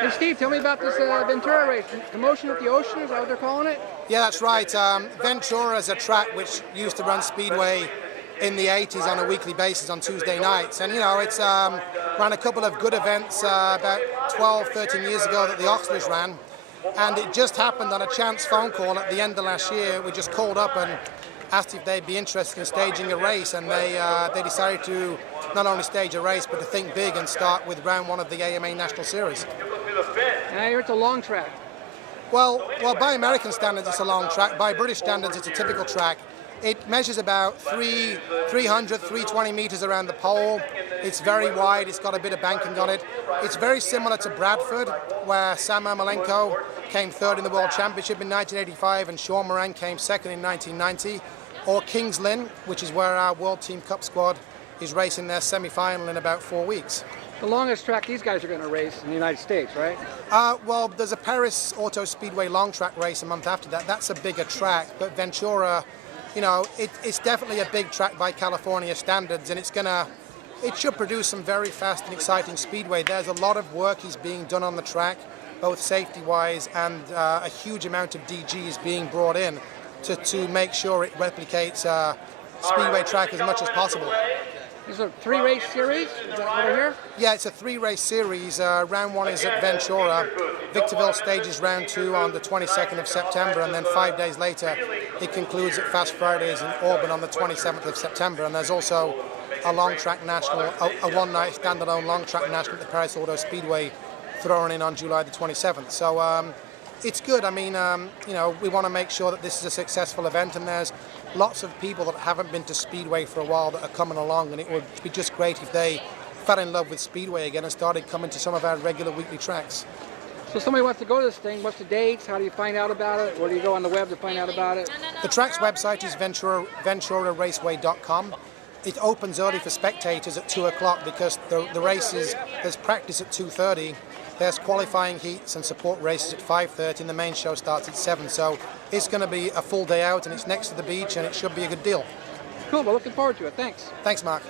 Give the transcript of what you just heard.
Hey Steve, tell me about this Ventura race. Commotion at the ocean, is that what they're calling it? Yeah, that's right. Ventura is a track which used to run Speedway in the 80s on a weekly basis on Tuesday nights. And, you know, it's ran a couple of good events about 12, 13 years ago that the Oxleys ran. And it just happened on a chance phone call at the end of last year. We just called up and asked if they'd be interested in staging a race, and they decided to not only stage a race, but to think big and start with round one of the AMA National Series. And I hear it's a long track. Well, by American standards, it's a long track. By British standards, it's a typical track. It measures about 300, 320 meters around the pole. It's very wide. It's got a bit of banking on it. It's very similar to Bradford, where Sam Ermolenko came third in the World Championship in 1985 and Sean Moran came second in 1990. Or Kings Lynn, which is where our World Team Cup squad is racing their semi-final in about 4 weeks. The longest track these guys are going to race in the United States, right? Well, there's a Paris Auto Speedway long track race a month after that. That's a bigger track, but Ventura, you know, it's definitely a big track by California standards, and it should produce some very fast and exciting speedway. There's a lot of work is being done on the track, both safety-wise, and a huge amount of DG is being brought in to make sure it replicates speedway track as much as possible. Is it a 3-race series? Is that what I hear? Yeah, it's a 3-race series. Round 1 is at Ventura. Victorville stages round 2 on the 22nd of September, and then 5 days later it concludes at Fast Fridays in Auburn on the 27th of September. And there's also a long track national, a one-night standalone long track national at the Paris Auto Speedway thrown in on July the 27th. So it's good. I mean, you know, we want to make sure that this is a successful event, and there's lots of people that haven't been to Speedway for a while that are coming along, and it would be just great if they fell in love with Speedway again and started coming to some of our regular weekly tracks. So somebody wants to go to this thing, what's the dates? How do you find out about it? Where do you go on the web to find out about it? The track's website is venturaraceway.com. It opens early for spectators at 2 o'clock because the races, there's practice at 2:30. There's qualifying heats and support races at 5:30, and the main show starts at 7. So it's going to be a full day out, and it's next to the beach, and it should be a good deal. Cool, well, looking forward to it. Thanks. Thanks, Mark.